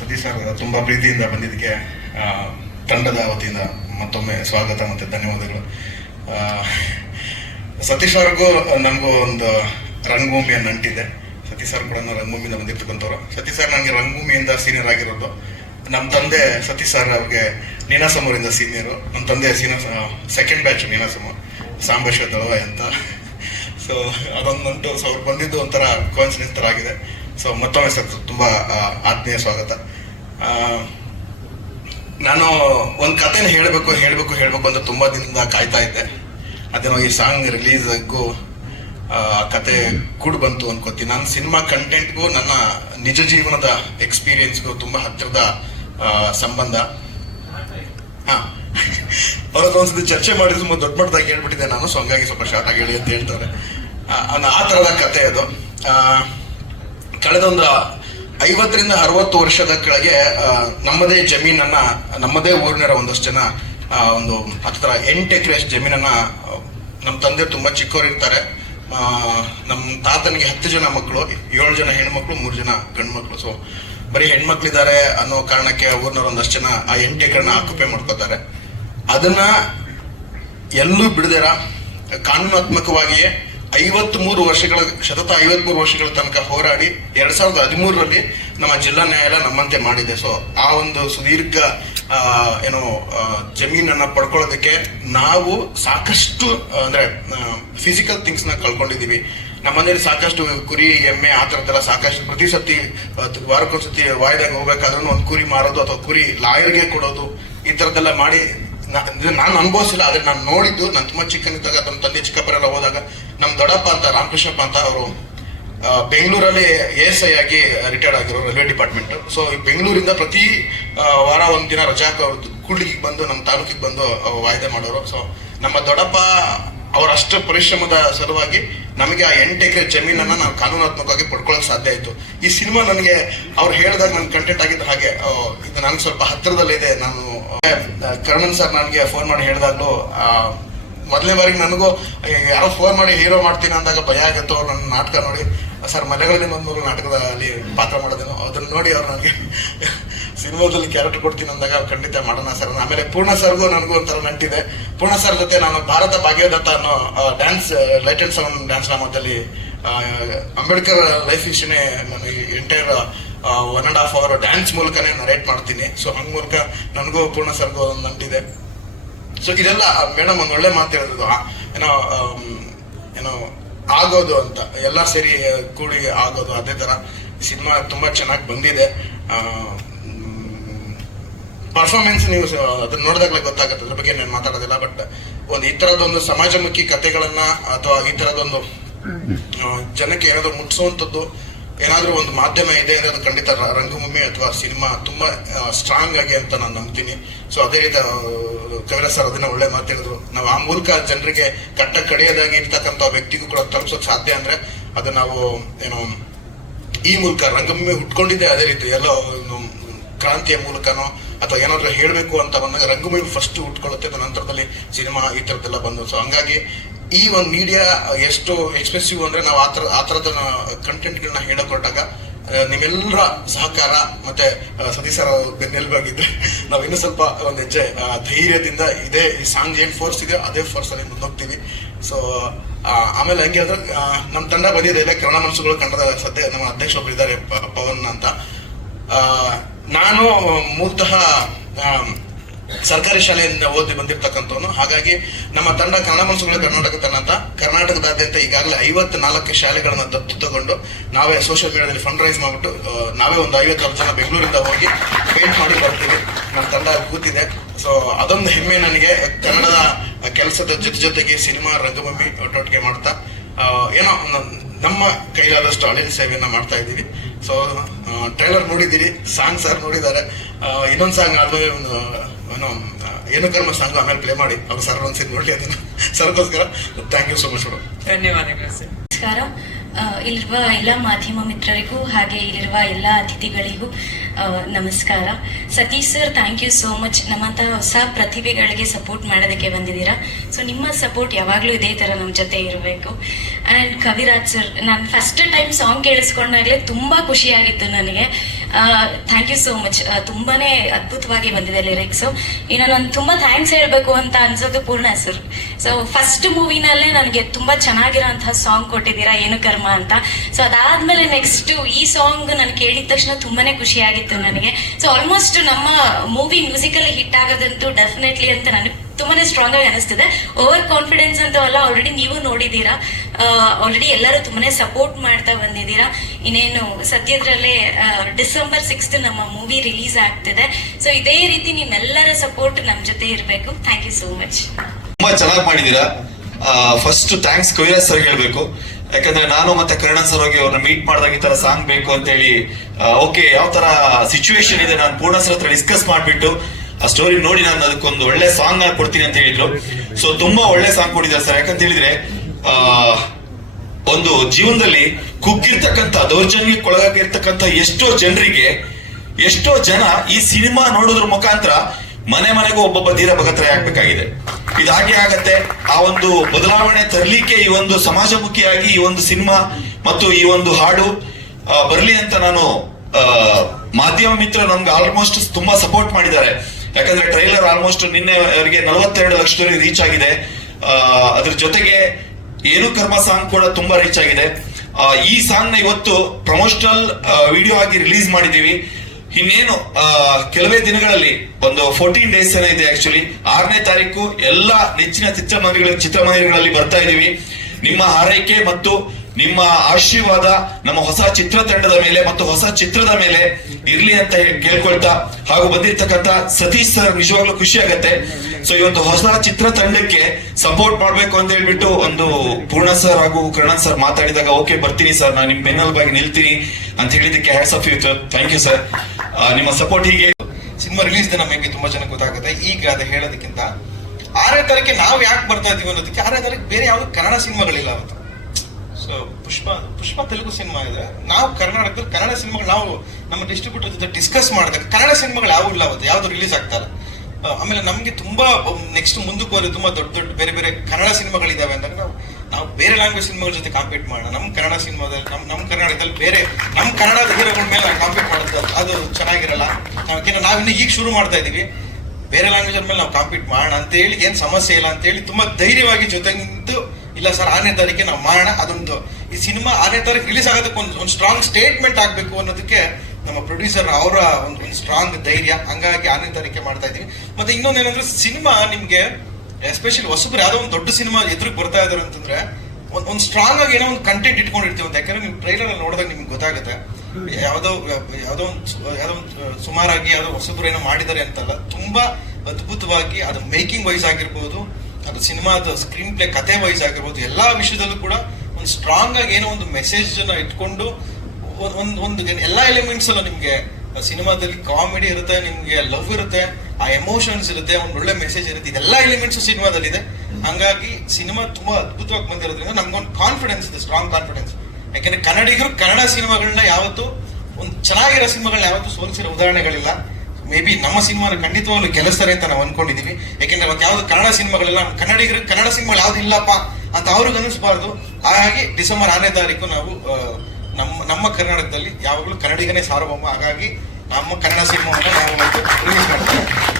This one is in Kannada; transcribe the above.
ಸತೀಶ್ ಸರ್, ತುಂಬಾ ಪ್ರೀತಿಯಿಂದ ಬಂದಿದ್ದಕ್ಕೆ ತಂಡದ ವತಿಯಿಂದ ಮತ್ತೊಮ್ಮೆ ಸ್ವಾಗತ ಮತ್ತು ಧನ್ಯವಾದಗಳು. ಸತೀಶ್ ಅವ್ರಿಗೂ ನನಗೂ ಒಂದು ರಂಗಭೂಮಿಯ ನಂಟಿದೆ ಸತೀಶ್ ಸರ್ ಕೂಡ ರಂಗಭೂಮಿಯಿಂದ ಬಂದಿರ್ತಕ್ಕಂಥವ್ರು. ಸತೀಶ್ ಸರ್ ನನಗೆ ರಂಗಭೂಮಿಯಿಂದ ಸೀನಿಯರ್ ಆಗಿರೋದು. ನಮ್ಮ ತಂದೆ ಸತೀಶ್ ಸರ್ ಅವ್ರಿಗೆ ನೀನಾಸಮೂರಿಂದ ಸೀನಿಯರು ನಮ್ಮ ತಂದೆ ಸೀನ ಸೆಕೆಂಡ್ ಬ್ಯಾಚ್ ನೀನಾಸಮ. ಸಾಂಬಶ್ವ ದಳವಾಯ್ ಅಂತ. ಸೊ ಅದೊಂದು ಸೊ ಅವ್ರು ಬಂದಿದ್ದು ಒಂಥರ ಕಾನ್ಫಿಡೆನ್ಸ್ ಥರ ಆಗಿದೆ. ಸೊ ಮತ್ತೊಮ್ಮೆ ಸರ್ ತುಂಬಾ ಆತ್ಮೀಯ ಸ್ವಾಗತ. ಆ, ನಾನು ಒಂದು ಕಥೆನ ಹೇಳಬೇಕು ಹೇಳಬೇಕು ಹೇಳಬೇಕು ಅಂತ ತುಂಬಾ ದಿನದಿಂದ ಕಾಯ್ತಾ ಇದ್ದೆ. ಅದೇನೋ ಈ ಸಾಂಗ್ ರಿಲೀಸ್ ಆಗು ಆ ಕತೆ ಕೂಡ ಬಂತು ಅನ್ಕೋತೀನಿ. ನನ್ನ ಸಿನಿಮಾ ಕಂಟೆಂಟ್ಗೂ ನನ್ನ ನಿಜ ಜೀವನದ ಎಕ್ಸ್ಪೀರಿಯನ್ಸ್ಗೂ ತುಂಬಾ ಹತ್ತಿರದ ಸಂಬಂಧ. ಹಾ. ಅವ್ರ ಹತ್ರ ಒಂದ್ಸತಿ ಚರ್ಚೆ ಮಾಡಿದ್ರು ತುಂಬ ದೊಡ್ಡ ಮಟ್ಟದಾಗಿ ಹೇಳ್ಬಿಟ್ಟಿದ್ದೆ ನಾನು ಸೊ ಹಂಗಾಗಿ ಸ್ವಲ್ಪ ಶಾರ್ಟ್ ಆಗಿ ಹೇಳಿ ಅಂತ ಹೇಳ್ತಾರೆ. ಆ, ಥರದ ಆ ಕತೆ ಅದು. ಕಳೆದ ಒಂದು ಐವತ್ತರಿಂದ ಅರವತ್ತು ವರ್ಷದ ಕೆಳಗೆ ನಮ್ಮದೇ ಜಮೀನನ್ನ, ನಮ್ಮದೇ ಊರಿನರ ಒಂದಷ್ಟು ಜನ ಒಂದು ಹತ್ತಿರ ಎಂಟು ಎಕರೆ ಜಮೀನನ್ನ, ನಮ್ಮ ತಂದೆ ತುಂಬಾ ಚಿಕ್ಕವರು ಇರ್ತಾರೆ ನಮ್ಮ ತಾತನಿಗೆ ಹತ್ತು ಜನ ಮಕ್ಕಳು, ಏಳು ಜನ ಹೆಣ್ಮಕ್ಳು, ಮೂರು ಜನ ಗಂಡು ಮಕ್ಕಳು ಸೊ ಬರೀ ಹೆಣ್ಮಕ್ಳಿದ್ದಾರೆ ಅನ್ನೋ ಕಾರಣಕ್ಕೆ ಊರಿನವ್ರು ಒಂದಷ್ಟು ಜನ ಆ ಎಂಟು ಎಕರೆನ ಆಕ್ಯುಪೈ ಮಾಡ್ಕೋತಾರೆ. ಅದನ್ನ ಎಲ್ಲೂ ಬಿಡದಿರ? ಕಾನೂನಾತ್ಮಕವಾಗಿಯೇ ಐವತ್ತ್ ಮೂರು ವರ್ಷಗಳ, ಶತತ ಐವತ್ಮೂರು ವರ್ಷಗಳ ತನಕ ಹೋರಾಡಿ ಎರಡ್ ಸಾವಿರದ ಹದಿಮೂರರಲ್ಲಿ ನಮ್ಮ ಜಿಲ್ಲಾ ನ್ಯಾಯಾಲಯ ನಮ್ಮಂತೆ ಮಾಡಿದೆ. ಸೊ ಆ ಒಂದು ಸುದೀರ್ಘ ಏನು ಜಮೀನನ್ನ ಪಡ್ಕೊಳ್ಳೋದಕ್ಕೆ ನಾವು ಸಾಕಷ್ಟು, ಅಂದ್ರೆ ಫಿಸಿಕಲ್ ಥಿಂಗ್ಸ್ನ ಕಳ್ಕೊಂಡಿದೀವಿ ನಮ್ಮ ಮನೇಲಿ ಸಾಕಷ್ಟು ಕುರಿ, ಎಮ್ಮೆ, ಆ ಥರದ್ದೆಲ್ಲ ಸಾಕಷ್ಟು ಪ್ರತಿ ಸತಿ ವಾರಕ್ಕೊಂದು ವಾರಕ್ಕೊಂದ್ಸತಿ ವಾಯ್ದಾಗ ಹೋಗ್ಬೇಕಾದ್ರೂ ಒಂದು ಕುರಿ ಮಾರೋದು ಅಥವಾ ಕುರಿ ಲಾಯರ್ಗೆ ಕೊಡೋದು ಈ ಥರದ್ದೆಲ್ಲ ಮಾಡಿ ನಾನು ಅನುಭವಿಸಿಲ್ಲ, ಆದರೆ ನಾನು ನೋಡಿದ್ದು, ನಾನು ತುಂಬಾ ಚಿಕ್ಕನಿದ್ದಾಗ ನಮ್ಮ ತಂದೆ ಚಿಕ್ಕಪ್ಪರೆಲ್ಲ ಹೋದಾಗ ನಮ್ಮ ದೊಡ್ಡಪ್ಪ ಅಂತ, ರಾಮಕೃಷ್ಣಪ್ಪ ಅಂತ ಅವರು ಬೆಂಗಳೂರಲ್ಲಿ ಎಸ್ ಐ ಆಗಿ ರಿಟೈರ್ಡ್ ಆಗಿರೋ ರೈಲ್ವೆ ಡಿಪಾರ್ಟ್ಮೆಂಟ್ ಸೊ ಬೆಂಗಳೂರಿಂದ ಪ್ರತಿ ವಾರ ಒಂದ್ ದಿನ ರಜಾ ಕೂಡ್ಲಿಗೆ ಬಂದು ನಮ್ಮ ತಾಲೂಕಿಗೆ ಬಂದು ವಾಯ್ದೆ ಮಾಡೋರು. ಸೊ ನಮ್ಮ ದೊಡ್ಡಪ್ಪ ಅವರಷ್ಟು ಪರಿಶ್ರಮದ ಸಲುವಾಗಿ ನಮಗೆ ಆ ಎಂಟು ಎಕರೆ ಜಮೀನನ್ನ ನಾವು ಕಾನೂನಾತ್ಮಕವಾಗಿ ಪಡ್ಕೊಳ್ಳೋಕೆ ಸಾಧ್ಯ ಆಯ್ತು. ಈ ಸಿನಿಮಾ ನನಗೆ ಅವ್ರು ಹೇಳಿದಾಗ ನನ್ ಕಂಟೆಂಟ್ ಆಗಿದ್ದ ಹಾಗೆ ಇದು ನನಗೆ ಸ್ವಲ್ಪ ಹತ್ತಿರದಲ್ಲಿದೆ ನಾನು ಕರ್ಣನ್ ಸರ್ ನನಗೆ ಫೋನ್ ಮಾಡಿ ಹೇಳಿದಾಗ್ಲೂ ಮೊದಲನೇ ಬಾರಿಗೆ ನನಗೂ ಯಾರೋ ಫೋನ್ ಮಾಡಿ ಹೀರೋ ಮಾಡ್ತೀನಿ ಅಂದಾಗ ಭಯ ಆಗತ್ತೋ ನನ್ನ ನಾಟಕ ನೋಡಿ. ಸರ್ ಮಲೆಗಳಲ್ಲಿ ಒಂದು ಮೂರು ನಾಟಕದಲ್ಲಿ ಪಾತ್ರ ಮಾಡೋದೇನೋ, ಅದನ್ನ ನೋಡಿ ಅವ್ರು ನನಗೆ ಸಿನಿಮಾದಲ್ಲಿ ಕ್ಯಾರೆಕ್ಟರ್ ಕೊಡ್ತೀನಿ ಅಂದಾಗ ಖಂಡಿತ ಮಾಡೋಣ ಸರ್ ಆಮೇಲೆ ಪೂರ್ಣ ಸರ್ಗೂ ನನಗೂ ಒಂಥರ ನಂಟಿದೆ. ಪೂರ್ಣ ಸರ್ ಜೊತೆ ನಾನು ಭಾರತ ಭಾಗ್ಯದತ್ತ ಅನ್ನೋ dance light and sound dance ಡ್ರಾಮಾದಲ್ಲಿ Ambedkar life ಹಿಸ್ಟ್ರಿನೇ ನಾನು entire one and half hour dance ಮೂಲಕನೇ ನರೇಟ್ ಮಾಡ್ತೀನಿ. ಸೊ ಹಂಗೆ ಮೂಲಕ ನನಗೂ ಪೂರ್ಣ ಸರ್ಗೂ ನಂಟಿದೆ. ಸೊ ಇದೆಲ್ಲ ಮೇಡಮ್ ಒಂದು ಒಳ್ಳೆ ಮಾತು ಹೇಳಿದ್ರು. ಏನೋ ಏನೋ ಆಗೋದು ಅಂತ. ಎಲ್ಲ ಸೇರಿ ಕೂಡಿ ಆಗೋದು ಅದೇ ತರ. ಸಿನಿಮಾ ತುಂಬಾ ಚೆನ್ನಾಗಿ ಬಂದಿದೆ. ಪರ್ಫಾರ್ಮೆನ್ಸ್ ನೀವು ಅದನ್ನ ನೋಡಿದಾಗಲೇ ಗೊತ್ತಾಗುತ್ತೆ. ಅದ್ರ ಬಗ್ಗೆ ನಾನು ಮಾತಾಡೋದಿಲ್ಲ ಬಟ್ ಒಂದು ಈ ತರದೊಂದು ಸಮಾಜಮುಖಿ ಕಥೆಗಳನ್ನ ಅಥವಾ ಈ ತರದೊಂದು ಜನಕ್ಕೆ ಏನಾದ್ರು ಮುಟ್ಟಿಸುವಂಥದ್ದು ಏನಾದ್ರೂ ಒಂದು ಮಾಧ್ಯಮ ಇದೆ ಅಂದರೆ ಅದು ಖಂಡಿತ ರಂಗಭೂಮಿ ಅಥವಾ ಸಿನಿಮಾ ತುಂಬಾ ಸ್ಟ್ರಾಂಗ್ ಆಗಿ ಅಂತ ನಾನು ನಂಬ್ತೀನಿ. ಸೊ ಅದೇ ರೀತಿ ಕವಿರ ಸರ್ ಅದನ್ನ ಒಳ್ಳೆ ಮಾತಾಡಿದ್ರು ನಾವು ಆ ಮೂಲಕ ಜನರಿಗೆ ಕಟ್ಟ ಕಡೆಯದಾಗಿ ಇರ್ತಕ್ಕಂಥ ವ್ಯಕ್ತಿಗೂ ಕೂಡ ತಲುಪಿಸೋಕೆ ಸಾಧ್ಯ ಅಂದ್ರೆ ಅದು ನಾವು, ಏನು, ಈ ಮೂಲಕ ರಂಗಭೂಮಿ ಹುಟ್ಕೊಂಡಿದ್ದೆ ಅದೇ ರೀತಿ. ಎಲ್ಲ ಕ್ರಾಂತಿಯ ಮೂಲಕನೋ ಅಥವಾ ಏನಾದರೂ ಹೇಳಬೇಕು ಅಂತ ಬಂದಾಗ ರಂಗಭೂಮಿ ಫಸ್ಟ್ ಹುಟ್ಕೊಳ್ಳುತ್ತೆ. ನಂತರದಲ್ಲಿ ಸಿನಿಮಾ ಈ ಥರದ್ದೆಲ್ಲ ಬಂದು. ಸೊ ಹಂಗಾಗಿ ಈ ಒಂದು ಮೀಡಿಯಾ ಎಷ್ಟು ಎಕ್ಸ್ಪೆನ್ಸಿವ್ ಅಂದ್ರೆ ನಾವು ಆ ಥರ ಆ ಥರದ ಕಂಟೆಂಟ್ಗಳನ್ನ ಹೇಳಕ್ ಹೊರಟಾಗ ನಿಮ್ಮೆಲ್ಲರ ಸಹಕಾರ ಮತ್ತೆ ಸದಸ್ಯರ ಬೆನ್ನೆಲುಬಾಗಿದ್ದೆ ನಾವು ಇನ್ನೂ ಸ್ವಲ್ಪ ಒಂದು ಹೆಜ್ಜೆ ಧೈರ್ಯದಿಂದ ಇದೇ, ಈ ಸಾಂಗ್ ಏನ್ ಫೋರ್ಸ್ ಇದೆ ಅದೇ ಫೋರ್ಸ್ ಅಲ್ಲಿ ಮುಂದೋಗ್ತೀವಿ. ಸೊ ಆಮೇಲೆ ಹಂಗೆ ಅಂದ್ರೆ ನಮ್ಮ ತಂಡ ಬಂದಿದೆ, ಇಲ್ಲೇ ಕನ್ನಡ ಮನಸ್ಸುಗಳು ಕನ್ನಡದ ಸದ್ಯ ನಮ್ಮ ಅಧ್ಯಕ್ಷ ಒಬ್ಬರಿದ್ದಾರೆ ಪವನ್ ಅಂತ. ನಾನು ಮೂಲತಃ ಸರ್ಕಾರಿ ಶಾಲೆಯಿಂದ ಓದಿ ಬಂದಿರತಕ್ಕಂಥವನು. ಹಾಗಾಗಿ ನಮ್ಮ ತಂಡ ಕನ್ನಡ ಮನಸ್ಸುಗಳ ಕರ್ನಾಟಕ ತಂಡ ಅಂತ ಕರ್ನಾಟಕದಾದ್ಯಂತ ಈಗಾಗಲೇ ಐವತ್ತು ನಾಲ್ಕು ಶಾಲೆಗಳನ್ನ ದತ್ತು ತಗೊಂಡು ನಾವೇ ಸೋಷಿಯಲ್ ಮೀಡಿಯಾದಲ್ಲಿ ಫಂಡ್ ರೈಸ್ ಮಾಡ್ಬಿಟ್ಟು ನಾವೇ ಒಂದು ಐವತ್ತಾರು ಜನ ಬೆಂಗಳೂರಿಂದ ಹೋಗಿ ಪೇಂಟ್ ಮಾಡಿ ಬರ್ತೀವಿ. ನಮ್ಮ ತಂಡ ಕೂತಿದೆ. ಸೊ ಅದೊಂದು ಹೆಮ್ಮೆ ನನಗೆ. ಕನ್ನಡದ ಕೆಲಸದ ಜೊತೆ ಜೊತೆಗೆ ಸಿನಿಮಾ ರಂಗಭೂಮಿ ಒಟ್ಟೊಟ್ಟಿಗೆ ಮಾಡ್ತಾ ಏನೋ ನಮ್ಮ ಕೈಲಾದಷ್ಟು ಅಳಿಲ್ ಸೇವೆಯನ್ನು ಮಾಡ್ತಾ ಇದ್ದೀವಿ. ಸೊ ಟ್ರೈಲರ್ ನೋಡಿದ್ದೀರಿ ಸಾಂಗ್ ಸರ್ ನೋಡಿದ್ದಾರೆ. ಇನ್ನೊಂದು ಸಾಂಗ್ ಆದ್ಮೇಲೆ ಒಂದು ಏನೋ ಕರ್ಮ ಸಾಂಗ್ ಆಮೇಲೆ ಪ್ಲೇ ಮಾಡಿ. ಅವ್ರು ಸರ್ ಒಂದ್ಸರಿ ನೋಡಿ ಅದನ್ನ. ಸರ್ಗೋಸ್ಕರ thank you so much madam ಧನ್ಯವಾದಗಳು ಸರ್. ನಮಸ್ಕಾರ. ಇಲ್ಲಿರುವ ಎಲ್ಲ ಮಾಧ್ಯಮ ಮಿತ್ರರಿಗೂ ಹಾಗೆ ಇಲ್ಲಿರುವ ಎಲ್ಲ ಅತಿಥಿಗಳಿಗೂ ಆ, ನಮಸ್ಕಾರ. Satish sir thank you so much ನಮ್ಮಂತಹ ಹೊಸ ಪ್ರತಿಭೆಗಳಿಗೆ ಸಪೋರ್ಟ್ ಮಾಡೋದಕ್ಕೆ ಬಂದಿದ್ದೀರಾ? ಸೊ ನಿಮ್ಮ ಸಪೋರ್ಟ್ ಯಾವಾಗಲೂ ಇದೇ ಥರ ನಮ್ಮ ಜೊತೆ ಇರಬೇಕು. ಆ್ಯಂಡ್ ಕವಿರಾಜ್ ಸರ್ ನಾನು ಫಸ್ಟ್ ಟೈಮ್ ಸಾಂಗ್ ಕೇಳಿಸ್ಕೊಂಡಾಗಲೇ ತುಂಬ ಖುಷಿಯಾಗಿತ್ತು ನನಗೆ. ಥ್ಯಾಂಕ್ ಯು ಸೋ ಮಚ್ ತುಂಬಾನೇ ಅದ್ಭುತವಾಗಿ ಬಂದಿದೆ ಲಿರಿಕ್ಸ್ ಇನ್ನು ನಾನು ತುಂಬಾ ಥ್ಯಾಂಕ್ಸ್ ಹೇಳಬೇಕು ಅಂತ ಅನ್ಸೋದು ಪೂರ್ಣ ಸರ್ ಸೊ ಫಸ್ಟ್ ಮೂವಿನಲ್ಲೇ ನನಗೆ ತುಂಬಾ ಚೆನ್ನಾಗಿರೋಂತಹ ಸಾಂಗ್ ಕೊಟ್ಟಿದ್ದೀರಾ, ಏನು ಕರ್ಮ ಅಂತ. ಸೊ ಅದಾದ್ಮೇಲೆ ನೆಕ್ಸ್ಟ್ ಈ ಸಾಂಗ್ ನಾನು ಕೇಳಿದ ತಕ್ಷಣ ತುಂಬಾನೇ ಖುಷಿ ಆಗಿತ್ತು ನನಗೆ. ಸೊ ಆಲ್ಮೋಸ್ಟ್ ನಮ್ಮ ಮೂವಿ ಮ್ಯೂಸಿಕಲ್ಲಿ ಹಿಟ್ ಆಗೋದಂತೂ ಡೆಫಿನೆಟ್ಲಿ ಅಂತ ನನಗೆ ತುಂಬಾನೇ ಸ್ಟ್ರಾಂಗ್ ಆಗಿ ಅನಿಸ್ತಿದೆ. ಓವರ್ ಕಾನ್ಫಿಡೆನ್ಸ್ ಅಂತೂ ಅಲ್ಲ ಆಲ್ರೆಡಿ ನೀವು ನೋಡಿದ್ದೀರಾ. ಆಲ್ರೆಡಿ ಎಲ್ಲರೂ ತುಂಬಾನೇ ಸಪೋರ್ಟ್ ಮಾಡ್ತಾ ಬಂದಿದ್ದೀರಾ. ಇನ್ನೇನು, ಸದ್ಯದ್ರಲ್ಲೇ ಡಿಸೆಂಬರ್ ಸಿಕ್ಸ್ತ್ ನಮ್ಮ ಮೂವಿ ರಿಲೀಸ್ ಆಗ್ತಿದೆ. ಸೊ ಇದೇ ರೀತಿ ನಿಮ್ಮೆಲ್ಲರ ಸಪೋರ್ಟ್ ನಮ್ಮ ಜೊತೆ ಇರಬೇಕು. ಥ್ಯಾಂಕ್ ಯು ಸೋ ಮಚ್ ತುಂಬಾ ಚೆನ್ನಾಗಿ ಮಾಡಿದೀರಾ ಫಸ್ಟ್ ಥ್ಯಾಂಕ್ಸ್ ಕವಿರಾಜ್ ಸರ್ ಹೇಳ್ಬೇಕು. ಯಾಕಂದ್ರೆ ನಾನು ಮತ್ತೆ ಕರುಣಾ ಸರ್ ಹೋಗಿ ಅವ್ರನ್ನ ಮೀಟ್ ಮಾಡಿದಾಗ ಈ ತರ ಸಾಂಗ್ ಬೇಕು ಅಂತ ಹೇಳಿ ಓಕೆ ಯಾವ ತರ ಸಿಚುವೇಶನ್ ಇದೆ ನಾನು ಪೂರ್ಣ ಸರ್ ಹತ್ರ ಡಿಸ್ಕಸ್ ಮಾಡ್ಬಿಟ್ಟು, ಆ ಸ್ಟೋರಿ ನೋಡಿ ನಾನು ಅದಕ್ಕೊಂದು ಒಳ್ಳೆ ಸಾಂಗ್ ಕೊಡ್ತೀನಿ ಅಂತ ಹೇಳಿದ್ರು. ಸೊ ತುಂಬಾ ಒಳ್ಳೆ ಸಾಂಗ್ ಕೊಟ್ಟಿದ್ದಾರೆ ಸರ್ ಯಾಕಂತ ಹೇಳಿದ್ರೆ ಒಂದು ಜೀವನದಲ್ಲಿ ಕುಗ್ಗಿರ್ತಕ್ಕಂಥ ದೌರ್ಜನ್ಯಕ್ಕೊಳಗಾಗಿರ್ತಕ್ಕಂಥ ಎಷ್ಟೋ ಜನರಿಗೆ ಎಷ್ಟೋ ಜನ ಈ ಸಿನಿಮಾ ನೋಡೋದ್ರ ಮುಖಾಂತರ ಮನೆ ಮನೆಗೂ ಒಬ್ಬೊಬ್ಬ ಧೀರ ಭಗತ್ರೆ ಆಗ್ಬೇಕಾಗಿದೆ. ಇದಾಗೆ ಆಗತ್ತೆ. ಆ ಒಂದು ಬದಲಾವಣೆ ತರಲಿಕ್ಕೆ ಈ ಒಂದು ಸಮಾಜಮುಖಿಯಾಗಿ ಈ ಒಂದು ಸಿನಿಮಾ ಮತ್ತು ಈ ಒಂದು ಹಾಡು ಬರಲಿ ಅಂತ ನಾನು ಆ, ಮಾಧ್ಯಮ ಮಿತ್ರ ನಮ್ಗೆ ಆಲ್ಮೋಸ್ಟ್ ತುಂಬಾ ಸಪೋರ್ಟ್ ಮಾಡಿದ್ದಾರೆ. ಯಾಕಂದ್ರೆ ಟ್ರೈಲರ್ ಆಲ್ಮೋಸ್ಟ್ ನಿನ್ನೆ ಅವರಿಗೆ ನಲವತ್ತೆರಡು ಲಕ್ಷದವರೆಗೆ ರೀಚ್ ಆಗಿದೆ. ಆ, ಅದ್ರ ಜೊತೆಗೆ ಏನು ಕರ್ಮ ಸಾಂಗ್ ಕೂಡ ತುಂಬಾ ರೀಚ್ ಆಗಿದೆ. ಈ ಸಾಂಗ್ನ ಇವತ್ತು ಪ್ರಮೋಷನಲ್ ವಿಡಿಯೋ ಆಗಿ ರಿಲೀಸ್ ಮಾಡಿದೀವಿ ಇನ್ನೇನು ಕೆಲವೇ ದಿನಗಳಲ್ಲಿ, ಒಂದು ಫೋರ್ಟೀನ್ ಡೇಸ್ ಏನೋ ಇದೆ ಆಕ್ಚುಲಿ ಆರನೇ ತಾರೀಕು ಎಲ್ಲ ನೆಚ್ಚಿನ ಚಿತ್ರಮಂದಿರಗಳ ಚಿತ್ರಮಂದಿರಗಳಲ್ಲಿ ಬರ್ತಾ ಇದೀವಿ. ನಿಮ್ಮ ಹಾರೈಕೆ ಮತ್ತು ನಿಮ್ಮ ಆಶೀರ್ವಾದ ನಮ್ಮ ಹೊಸ ಚಿತ್ರತಂಡದ ಮೇಲೆ ಮತ್ತು ಹೊಸ ಚಿತ್ರದ ಮೇಲೆ ಇರ್ಲಿ ಅಂತ ಕೇಳ್ಕೊಳ್ತಾ ಹಾಗೂ ಬಂದಿರ್ತಕ್ಕಂಥ ಸತೀಶ್ ಸರ್ ನಿಜವಾಗ್ಲೂ ಖುಷಿ ಆಗತ್ತೆ. ಸೊ ಇವತ್ತು ಹೊಸ ಚಿತ್ರತಂಡಕ್ಕೆ ಸಪೋರ್ಟ್ ಮಾಡ್ಬೇಕು ಅಂತ ಹೇಳ್ಬಿಟ್ಟು ಒಂದು ಪೂರ್ಣ ಸರ್ ಹಾಗೂ ಕರ್ಣನ್ ಸರ್ ಮಾತಾಡಿದಾಗ ಓಕೆ ಬರ್ತೀನಿ ಸರ್. ನಾನು ನಿಮ್ ಬೆನ್ನೆಲುಬಾಗಿ ನಿಲ್ತೀನಿ ಅಂತ ಹೇಳಿದಕ್ಕೆ hats off you thank you sir ನಿಮ್ಮ ಸಪೋರ್ಟ್ ಹೀಗೆ. ಸಿನಿಮಾ ರಿಲೀಸ್ ದಿನ ಬಿ ತುಂಬಾ ಜನ ಗೊತ್ತಾಗುತ್ತೆ. ಈಗ ಅದು ಹೇಳೋದಕ್ಕಿಂತ ಆರನೇ ತಾರೀಕಿಗೆ ನಾವು ಯಾಕೆ ಬರ್ತಾ ಇದೀವಿ ಅನ್ನೋದಕ್ಕೆ ಆರನೇ ತಾರೀಕು ಬೇರೆ ಯಾವ ಕನ್ನಡ ಸಿನಿಮಾಗಳಿಲ್ಲ ಅವತ್ತು. ಸೊ ಪುಷ್ಪ ಪುಷ್ಪ ತೆಲುಗು ಸಿನಿಮಾ ಇದೆ. ನಾವು ಕರ್ನಾಟಕದಲ್ಲಿ, ಕನ್ನಡ ಸಿನಿಮಾಗಳು ನಾವು ನಮ್ಮ ಡಿಸ್ಟ್ರಿಬ್ಯೂಟರ್ ಜೊತೆ ಡಿಸ್ಕಸ್ ಮಾಡಿದಾಗ ಕನ್ನಡ ಸಿನಿಮಾಗಳು ಯಾವ ಇಲ್ಲ ಅವತ್ತು, ಯಾವ್ದು ರಿಲೀಸ್ ಆಗ್ತಾರೆ ಆಮೇಲೆ ನಮಗೆ ತುಂಬಾ ನೆಕ್ಸ್ಟ್ ಮುಂದಕ್ಕೆ ತುಂಬಾ ದೊಡ್ಡ ದೊಡ್ಡ ಬೇರೆ ಬೇರೆ ಕನ್ನಡ ಸಿನಿಮಾಗಳಿದಾವೆ ಅಂದಾಗ ನಾವು ನಾವು ಬೇರೆ ಲ್ಯಾಂಗ್ವೇಜ್ ಸಿನಿಮಾಗಳ ಜೊತೆ ಕಾಂಪೀಟ್ ಮಾಡೋಣ. ನಮ್ಮ ಕನ್ನಡ ಸಿನಿಮಾದಲ್ಲಿ, ನಮ್ಮ ನಮ್ಮ ಕರ್ನಾಟಕದಲ್ಲಿ ಬೇರೆ, ನಮ್ಮ ಕನ್ನಡದ ಹೀರೋಗಳ ಮೇಲೆ ನಾವು ಕಾಂಪೀಟ್ ಮಾಡೋದು, ಅದು ಚೆನ್ನಾಗಿರಲ್ಲ. ನಾವು ಯಾಕೆಂದ್ರೆ ನಾವು ಇನ್ನು ಈಗ ಶುರು ಮಾಡ್ತಾ ಇದೀವಿ ಬೇರೆ ಲ್ಯಾಂಗ್ವೇಜ್ ಮೇಲೆ ನಾವು ಕಾಂಪೀಟ್ ಮಾಡೋಣ ಅಂತ ಹೇಳಿ ಏನ್ ಸಮಸ್ಯೆ ಇಲ್ಲ ಅಂತ ಹೇಳಿ ತುಂಬಾ ಧೈರ್ಯವಾಗಿ ನಿಂತು ಇಲ್ಲ ಸರ್, ಆರನೇ ತಾರೀಕೆ ನಾವು ಮಾಡೋಣ ಅದೊಂದು ಈ ಸಿನಿಮಾ ಆರನೇ ತಾರೀಕು ರಿಲೀಸ್ ಆಗೋದಕ್ಕೆ ಒಂದು ಒಂದು ಸ್ಟ್ರಾಂಗ್ ಸ್ಟೇಟ್ಮೆಂಟ್ ಆಗಬೇಕು ಅನ್ನೋದಕ್ಕೆ ನಮ್ಮ ಪ್ರೊಡ್ಯೂಸರ್ ಅವರ ಒಂದು ಒಂದು ಸ್ಟ್ರಾಂಗ್ ಧೈರ್ಯ. ಹಂಗಾಗಿ ಆರನೇ ತಾರೀಕೆ ಮಾಡ್ತಾ ಇದ್ದೀವಿ. ಮತ್ತೆ ಇನ್ನೊಂದು ಏನಂದ್ರೆ, ಸಿನಿಮಾ ನಿಮಗೆ ಎಸ್ಪೆಷಲಿ ಹೊಸಬ್ರು ಯಾವುದೋ ಒಂದು ದೊಡ್ಡ ಸಿನಿಮಾ ಎದುರಿಗೆ ಬರ್ತಾ ಇದಾರೆ ಅಂತಂದ್ರೆ, ಒಂದು ಒಂದು ಸ್ಟ್ರಾಂಗ್ ಆಗಿ ಏನೋ ಒಂದು ಕಂಟೆಂಟ್ ಇಟ್ಕೊಂಡಿರ್ತೀವಿ ಅಂತ. ಯಾಕಂದ್ರೆ ನೀವು ಟ್ರೈಲರ್ ಅಲ್ಲಿ ನೋಡಿದಾಗ ನಿಮ್ಗೆ ಗೊತ್ತಾಗುತ್ತೆ. ಯಾವುದೋ ಯಾವುದೋ ಒಂದು ಯಾವ್ದೋ ಒಂದು ಸುಮಾರಾಗಿ ಯಾವ್ದೋ ಹೊಸಬ್ರು ಏನೋ ಮಾಡಿದ್ದಾರೆ ಅಂತಲ್ಲ. ತುಂಬಾ ಅದ್ಭುತವಾಗಿ ಅದು ಮೇಕಿಂಗ್ ವೈಸ್ ಆಗಿರ್ಬೋದು. ಅದು ಸಿನಿಮಾದ ಸ್ಕ್ರೀನ್ ಪ್ಲೇ ಕತೆ ವೈಸ್ ಆಗಿರ್ಬೋದು, ಎಲ್ಲ ವಿಷಯದಲ್ಲೂ ಕೂಡ ಒಂದು ಸ್ಟ್ರಾಂಗ್ ಆಗಿ ಏನೋ ಒಂದು ಮೆಸೇಜ್ ಇಟ್ಕೊಂಡು ಒಂದ್, ಒಂದು ಎಲ್ಲ ಎಲಿಮೆಂಟ್ಸ್ ಅಲ್ಲ ನಿಮ್ಗೆ ಸಿನಿಮಾದಲ್ಲಿ ಕಾಮಿಡಿ ಇರುತ್ತೆ, ನಿಮ್ಗೆ ಲವ್ ಇರುತ್ತೆ, ಆ ಎಮೋಷನ್ಸ್ ಇರುತ್ತೆ, ಒಂದು ಒಳ್ಳೆ ಮೆಸೇಜ್ ಇರುತ್ತೆ. ಇದೆಲ್ಲ ಎಲಿಮೆಂಟ್ಸ್ ಸಿನಿಮಾದಲ್ಲಿ ಇದೆ ಹಂಗಾಗಿ ಸಿನಿಮಾ ತುಂಬಾ ಅದ್ಭುತವಾಗಿ ಬಂದಿರೋದ್ರಿಂದ ನಮ್ಗೊಂದು ಕಾನ್ಫಿಡೆನ್ಸ್ ಇದೆ ಸ್ಟ್ರಾಂಗ್ ಕಾನ್ಫಿಡೆನ್ಸ್ ಯಾಕೆಂದ್ರೆ ಕನ್ನಡಿಗರು ಕನ್ನಡ ಸಿನಿಮಾಗಳನ್ನ ಯಾವತ್ತು, ಒಂದು ಚೆನ್ನಾಗಿರೋ ಸಿನಿಮಾಗಳನ್ನ ಯಾವತ್ತು ಸೋಲಿಸಿರೋ ಉದಾಹರಣೆಗಳಿಲ್ಲ. ಮೇ ಬಿ ನಮ್ಮ ಸಿನಿಮಾ ಖಂಡಿತವಾಗ್ಲೂ ಗೆಲ್ಲಿಸ್ತಾರೆ ಅಂತ ನಾವು ಅನ್ಕೊಂಡಿದೀವಿ. ಯಾಕೆಂದ್ರೆ ಮತ್ತೆ ಯಾವ್ದು ಕನ್ನಡ ಸಿನಿಮಾಗಳೆಲ್ಲ ಕನ್ನಡಿಗರು, ಕನ್ನಡ ಸಿನಿಮಾ ಯಾವ್ದು ಇಲ್ಲಪ್ಪ ಅಂತ ಅವ್ರಿಗೆ ಅನಿಸ್ಬಾರ್ದು ಹಾಗಾಗಿ ಡಿಸೆಂಬರ್ ಆರನೇ ತಾರೀಕು ನಾವು ನಮ್ಮ ನಮ್ಮ ಕರ್ನಾಟಕದಲ್ಲಿ ಯಾವಾಗಲೂ ಕನ್ನಡಿಗನೇ ಸಾರ್ವಭೌಮ. ಹಾಗಾಗಿ ನಮ್ಮ ಕನ್ನಡ ಸಿನಿಮಾವನ್ನು ನಾವು ರಿಲೀಸ್ ಮಾಡ್ತೀವಿ.